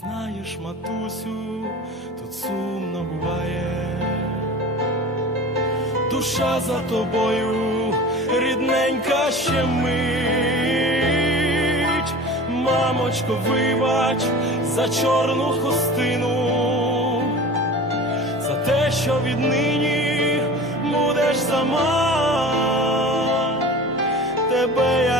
знаєш, матусю, тут сумно буває. Душа за тобою, рідненька ще мить. Мамочко, вибач за чорну хустину, за те, що віднині будеш сама. Тебе я